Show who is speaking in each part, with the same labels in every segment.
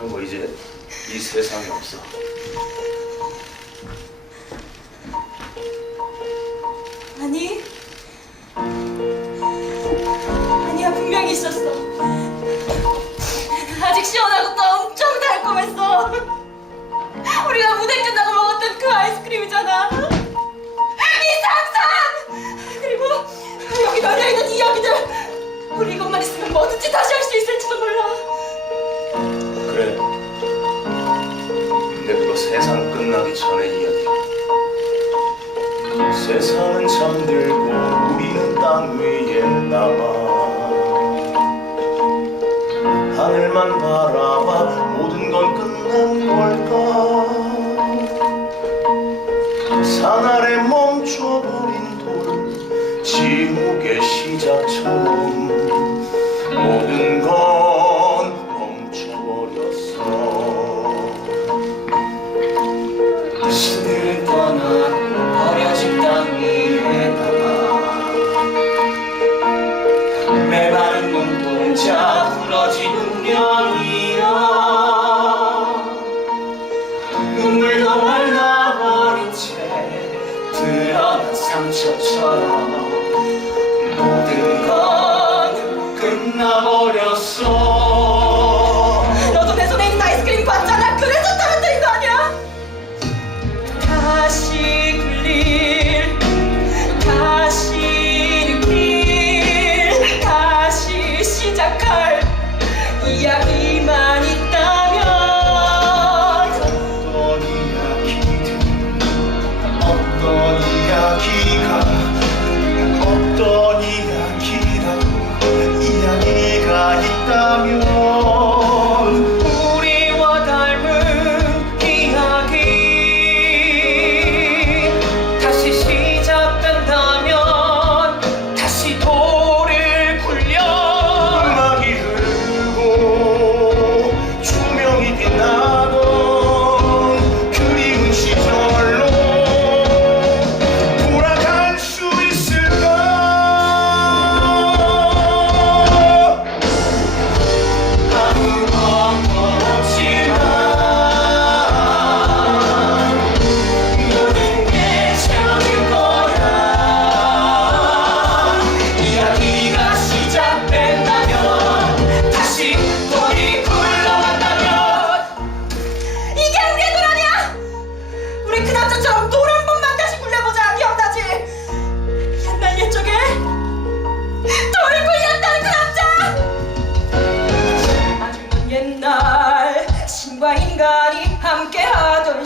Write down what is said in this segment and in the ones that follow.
Speaker 1: 그럼 뭐 이제 이 세상에 없어.
Speaker 2: 아니 아니야 분명히 있었어. 아직 시원하고 또 엄청 달콤했어. 우리가 무대 끝나고 먹었던 그 아이스크림이잖아. 이 상상! 그리고 여기 널려있는 이야기들 우리 이것만 있으면 뭐든지 다시 할 수 있을지도 몰라
Speaker 1: 세상 끝나기 전의 이야기야. 세상은 잠들고 우리는 땅 위에 남아 하늘만 바라봐 모든 건 끝난 걸까 산 아래 신들은 떠나 버려진 땅 위에 남아 메마른 눈동자 부러진 운명이여. 눈물도 말라버린 채 드러난 상처처럼 모든 건 끝나버렸어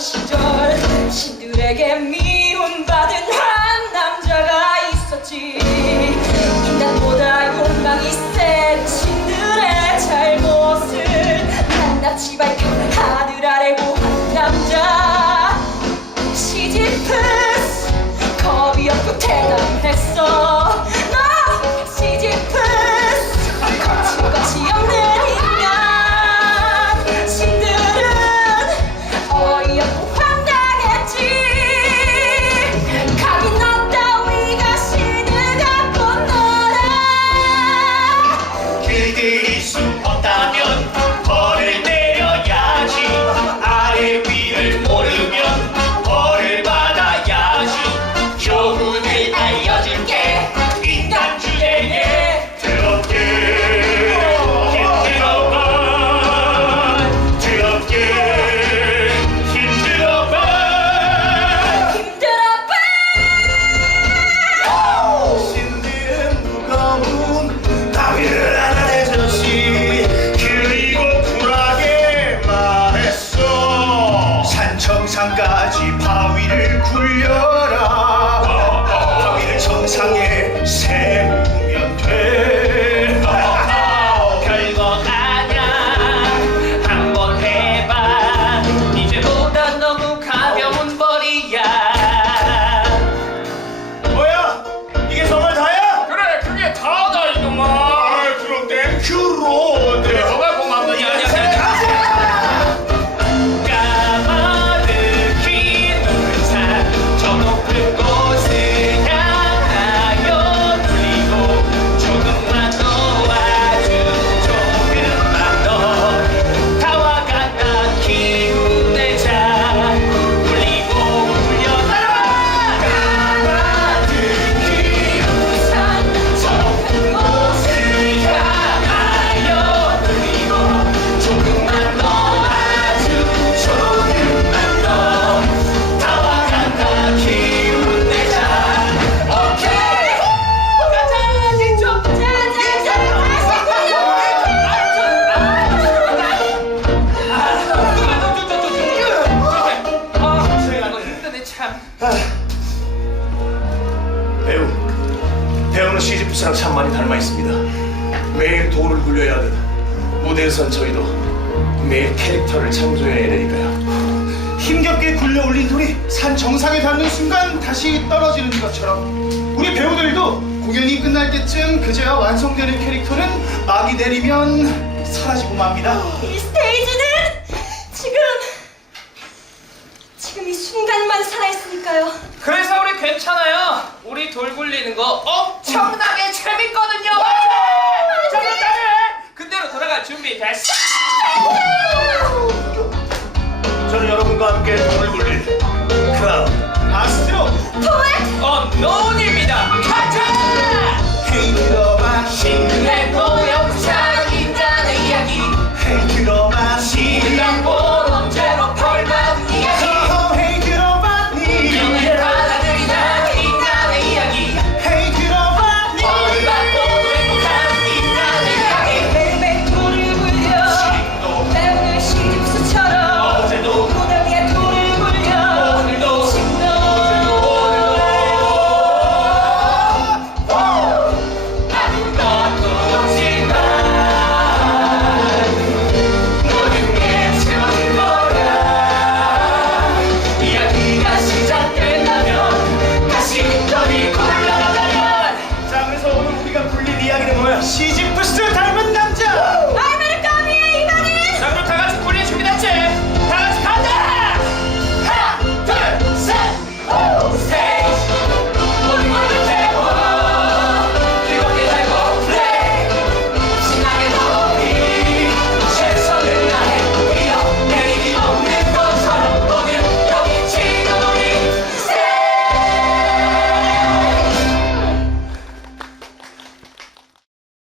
Speaker 1: 시절
Speaker 2: 신들에게 미움받은 한 남자가 있었지 Nunca te 참. 아. 배우 배우는 시집사랑 참 많이 닮아
Speaker 1: 있습니다. 매일 돌을 굴려야 하듯 무대에선 저희도 매일 캐릭터를 창조해야 되니까요.
Speaker 3: 힘겹게 굴려 올린 돌이 산 정상에 닿는 순간 다시 떨어지는 것처럼 우리 배우들도 공연이 끝날 때쯤 그제야 완성되는 캐릭터는 막이 내리면 사라지고 맙니다.
Speaker 2: 이 스테이지는 순간만 살아있으니까요.
Speaker 4: 그래서 우리 괜찮아요. 우리 돌 굴리는 거 엄청나게 재밌거든요. 자, 그럼 다들 그대로 돌아갈 준비 됐어?
Speaker 1: 저는 여러분과 함께 돈을 굴릴 크라운
Speaker 3: 아스트로
Speaker 4: 어, 노입니다 奇迹